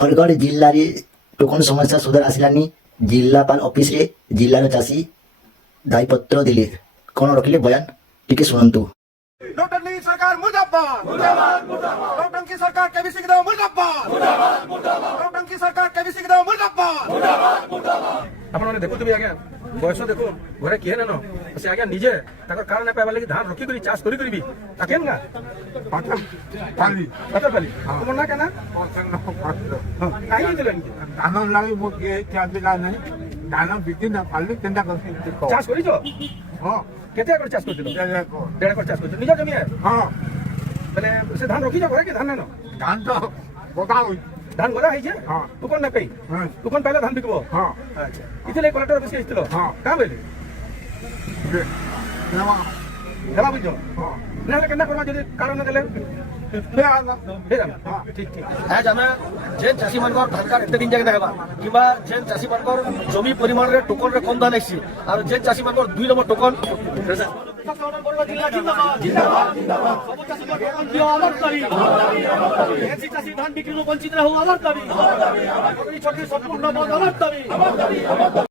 Bargarh जिल्लारे token समस्या सुधार आसिलानी जिल्लापाल ऑफिस रे जिल्लार चाषी दायपत्र दिले कौन रखिले बयान टिके सुनंतु। नौटंकी सरकार मुर्दाबाद मुर्दाबाद मुर्दाबाद नौटंकी सरकार केबीसी की दो मुर्दाबाद मुर्दाबाद मुर्दाबाद नौटंकी सरकार केबीसी की दो मुर्दाबाद मुर्दाबाद मुर्दाबाद आपण माने देखु तुबी आज्ञा बयस देखो घरे किए न से आज्ञा निजे ताकर कारण पाइबा लागि धान रखी करी चाष करी करबी ताकेन ना पटल पाली तुम ना केना काई दिले धान लागि मो के चाबिला नाही धान बिकि ना पाली केंदा करसी चाष करी जो हां केते कर चाष करथिलो को डेढ़ कर चाष करथिलो निज जमी है हां तने से धान रखी जो घरे के धान न धान तो बोगा होई धान गला है जे हां तू कोन ना कई हां तू कोन पहले धान बिकबो हां अच्छा इतले कलेक्टर ऑफिस के इस्तलो हां का बेले नवा हेला बुझो हां ना केना करबा जदी कारण न देले फेर हां ठीक ठीक आज आम जेन चाषी मान सरकार एत दिन जाके ना कि जेन चाषी मान जमी परिमाण रे टोकन रे कम दान आसी और जेन चाषी मान 2 नंबर टोकन धान बिक्री वंचित रहो अलग करी छोटी संपूर्ण बंद अलग करी।